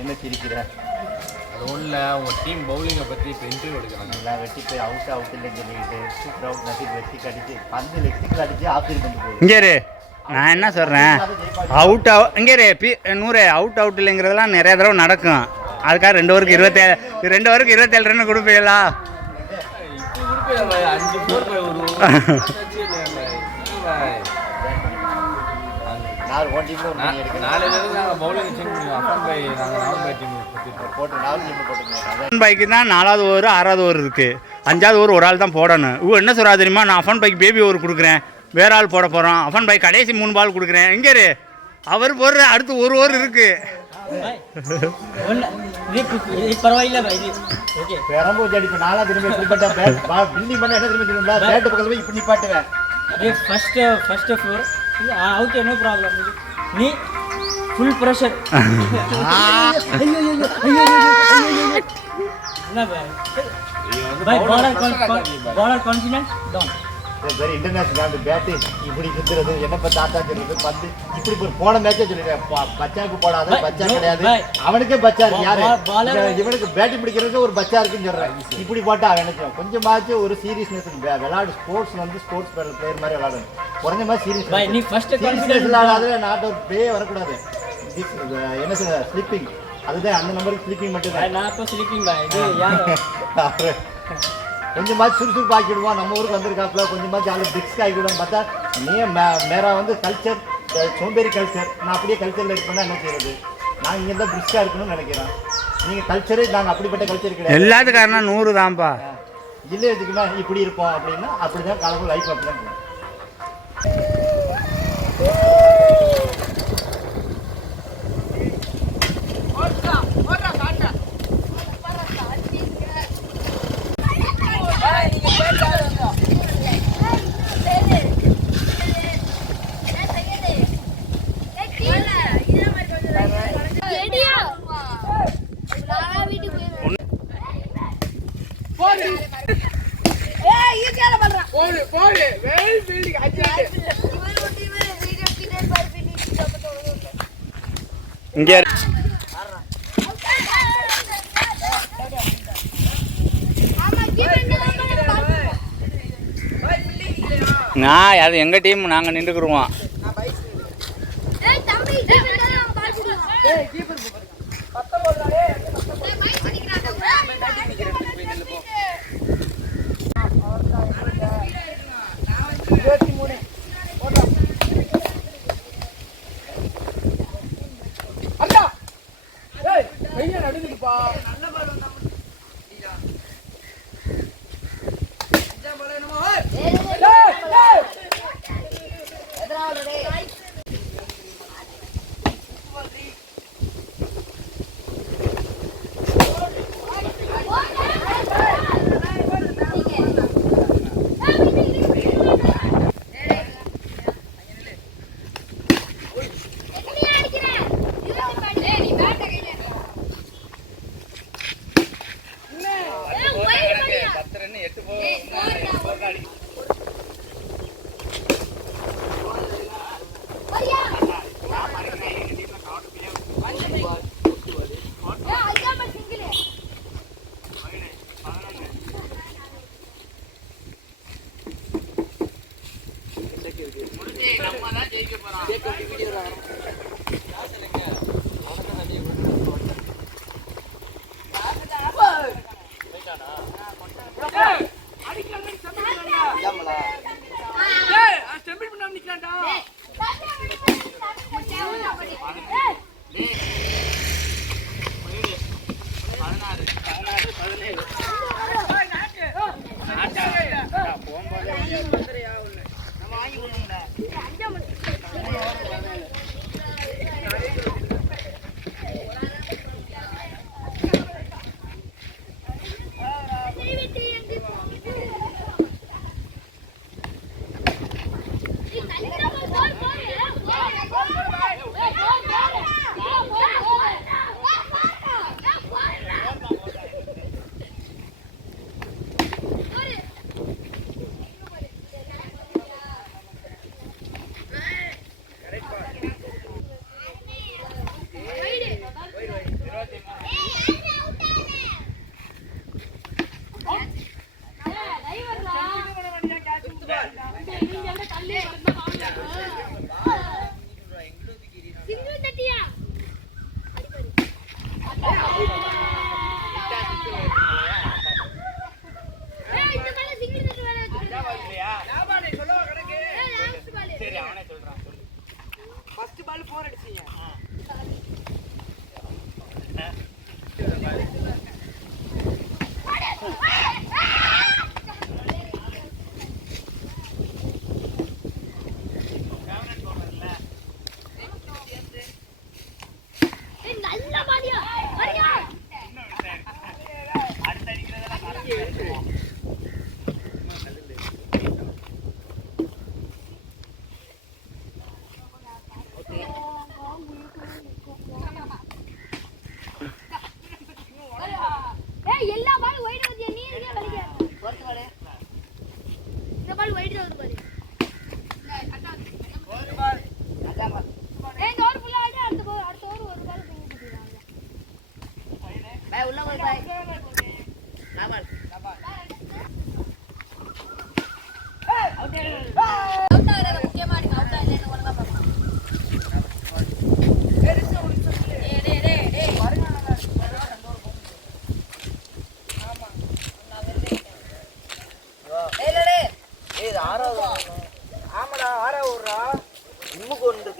என்ன சிரிக்கிற இல்லை உங்கள் டீம் பவுலிங்கை பற்றி இப்போ இன்டர்வியூ எடுக்கிறாங்க. எல்லாம் வெட்டி போய் அவுட் அவுட் இல்லைன்னு சொல்லிக்கிட்டு சூப்பர் அவுட் நசீர் வெட்டி கடிச்சு பந்து லெக்ஸுக்கு அடிச்சு ஆஃபீஸ் பண்ணி போகுது. இங்கே நான் என்ன சொல்கிறேன் அவுட் அவுட் இங்கே பி நூறு அவுட் அவுட் இல்லைங்கிறதெல்லாம் நிறைய தடவை நடக்கும். அதுக்காக ரெண்டு ஓவருக்கு இருபத்தேழு ரெண்டு ஓவருக்கு இருபத்தேழு ரன் கொடுப்பீங்களா? பைக்கு தான் நாலாவது ஓவர் ஆறாவது ஓவர் இருக்குது அஞ்சாவது ஓவர் ஒரு ஆள் தான் போடணும். இவ என்ன சொல்கிறா தெரியுமா? நான் அஃபன் பைக் பேபி ஓவர் கொடுக்குறேன். வேற ஆள் போட போகிறோம் அஃபன் பைக் கடைசி மூணு பால் கொடுக்குறேன். எங்கே அவர் போடுற அடுத்து ஒரு ஓவர் இருக்குது பரவாயில்ல பா, இது ஓகே பெரம்பூர் இப்போ நாலா திரும்ப பேட் பில்டிங் பண்ண என்ன திரும்ப திரும்ப பேட் பக்கத்துல போய் இப்படி நிப்பாட்டுவேன் first first floor okay no problem நீ ஃபுல் ப்ரெஷர் என்ன boy bowler confidence down very international அந்த பேட்டு இப்படி சுத்துறது என்ன இப்போ தாத்தா சொல்றது பந்து. இப்படி ஒரு போன மேட்சே சொல்லிடுறேன் ப- பச்சாக்கு போடாத பச்சா கிடையாது. அவனுக்கே பச்சா இருக்கு யாரு? இவனுக்கு பேட்டிங் பிடிக்கிறதுக்கு ஒரு பச்சா இருக்குன்னு சொல்றேன். இப்படி போட்டா அவன் நினைச்சோம் கொஞ்சமாச்சும் ஒரு சீரியஸ்னஸ் விளையாடு. ஸ்போர்ட்ஸ் வந்து ஸ்போர்ட்ஸ் பிளேயர் மாதிரி விளையாடணும். குறைஞ்ச மாதிரி நீ சீரியஸ் first சீரியஸ்னஸ் confident விளையாடாத நாட் அவுட் பே வரக்கூடாது. என்ன சொல்ற? ஸ்லிப்பிங் அதுதான் அந்த நம்பருக்கு ஸ்லிப்பிங் மட்டும் பாய் நான் இப்போ ஸ்லீப்பிங் பாய். இது யார்? கொஞ்சமாச்சு சுறுசுறுப்பு ஆக்கிடுவோம் நம்ம ஊருக்கு வந்திருக்காப்புல கொஞ்சமாச்சு ஆளு பிக்ஸ் ஆக்கிடுவோம் பார்த்தா நீ மே- மேரா வந்து கல்ச்சர் சோம்பேறி கல்ச்சர் நான் அப்படியே கல்ச்சரில் இருப்பேன்னா என்ன செய்யறது நான் இங்கே தான் பிரிஸ்காக இருக்கணும்னு நினைக்கிறேன். நீங்கள் கல்ச்சரே நாங்கள் அப்படிப்பட்ட கல்ச்சர் கிடையாது. எல்லாத்துக்கும் காரணம் நூறு தான்ப்பா. இல்லை எதுக்குன்னா இப்படி இருப்போம் அப்படின்னா அப்படி தான் காலத்தில் லைஃப் அப்படி தான் நான் அது எங்கள் டீம் நாங்கள் நின்றுக்குருவோம். Eh.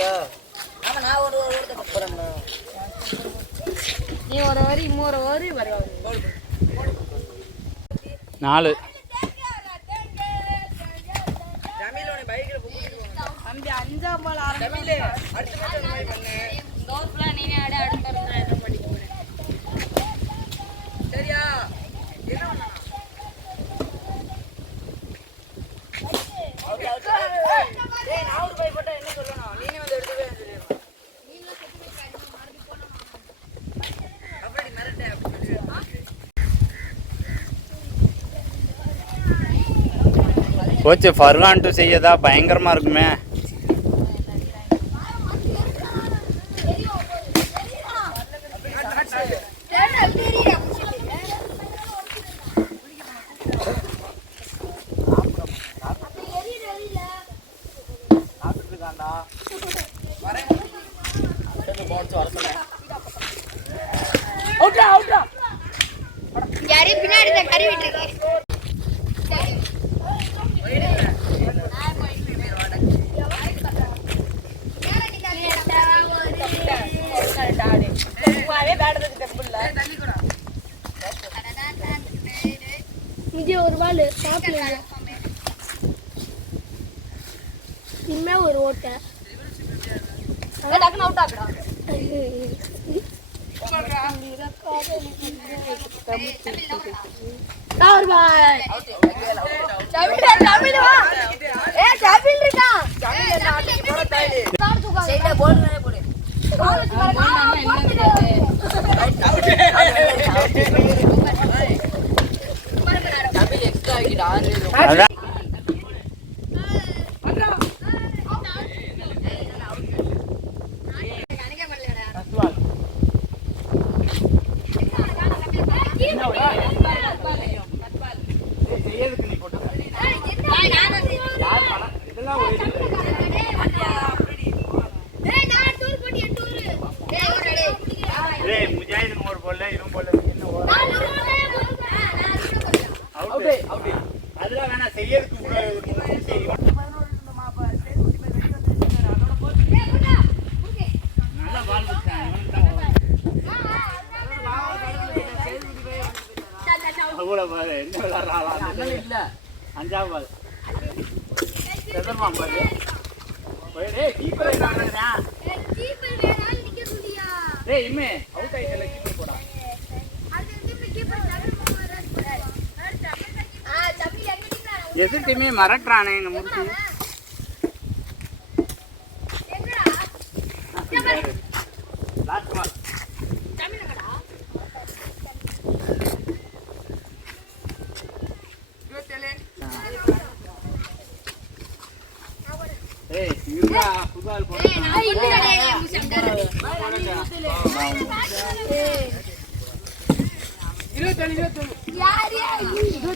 ஆமா நான் ஒரு அப்புறம் நீ ஒரு வரி இன்னொரு வரி வருவாங்க நாலு. தம்பி அஞ்சாம் பால் ஜமீல் அடுத்த மாதிரி பண்ணு. நீனே ஆடு அடுத்த என்ன போறேன். சரியா? என்ன நான் ஒரு பை போட்டா என்ன சொல்லணும்? நீனே வந்து எடுத்து போய் சொல்லிடணும் அப்படி மிரட்டேன் அப்படி சொல்லிடுவேன் கோச்சு ஃபர்கான் டு செய்யதா பயங்கரமாக இருக்குமே. இனிமே ஒரு ஓட்டை டக்குனு அவுட் ஆகுடா அதான் அஞ்சாவது பால். செதர்மா பாரு. போய் டேய் கீப்பர் இருக்காங்கடா டேய் இம்மே அவுட் ஆயிட்டல கீப்பர் போடா எதிர் டீமே மறக்கிறானே எங்க முடிச்சு லாஸ்ட் பால்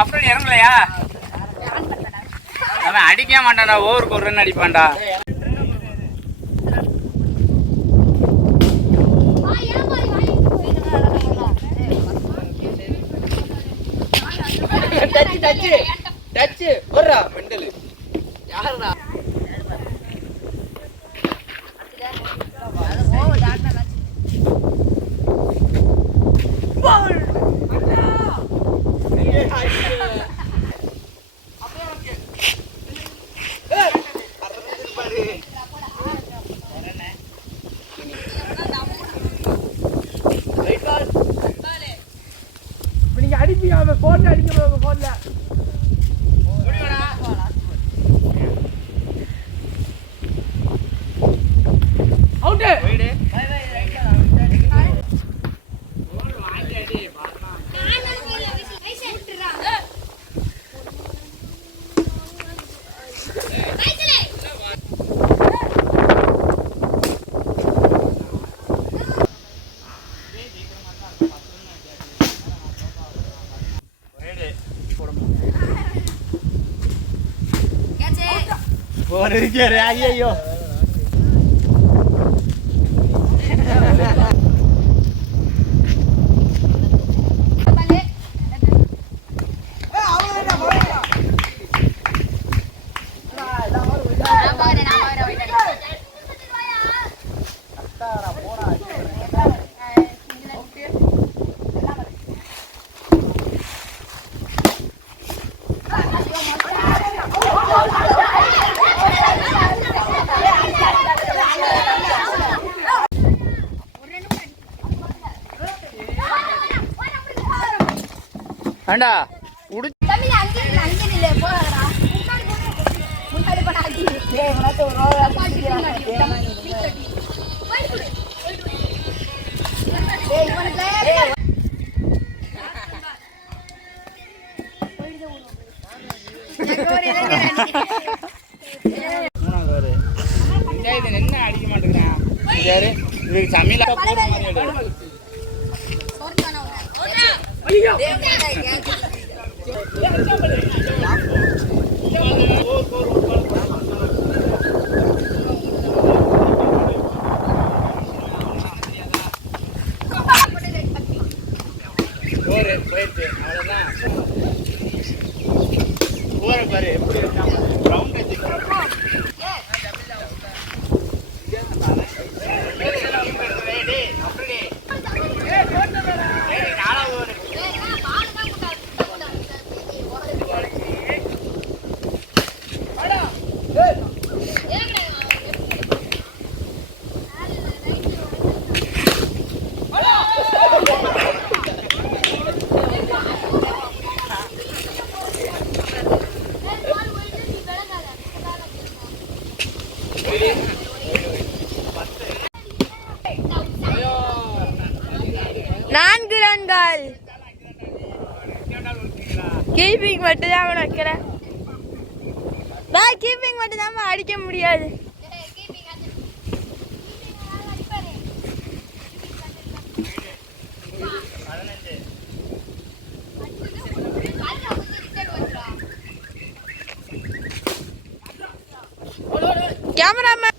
அப்புறம் இறங்கலையா? அவன் அடிக்க மாட்டான்டா ஓவருக்கு ஒரு ரன் அடிப்பான்டா. Touch touch touch. ஒர்றா ஒரு ஐயோ ஏண்டா உடு தமிழ் அங்கே நில்லு, அங்கே நில்லு, போகாதடா. முன்னாடி போ. முன்னாடி போடா, அடி. முன்னாடி, பின்னாடி. போயிட்டு கொடு. டேய், இவனுக்கு மூணாவது வரு இது? என்ன அடிக்க மாட்டேங்கிறான்? சமையல போற மாதிரி 哎呀！哎呀！哎呀！哎呀！哎呀！நான்கு ரன்கள். கீப்பிங் மட்டும் தான் வைக்கிறேன். கீப்பிங் மட்டும் தான் அடிக்க முடியாது. கேமராமேன்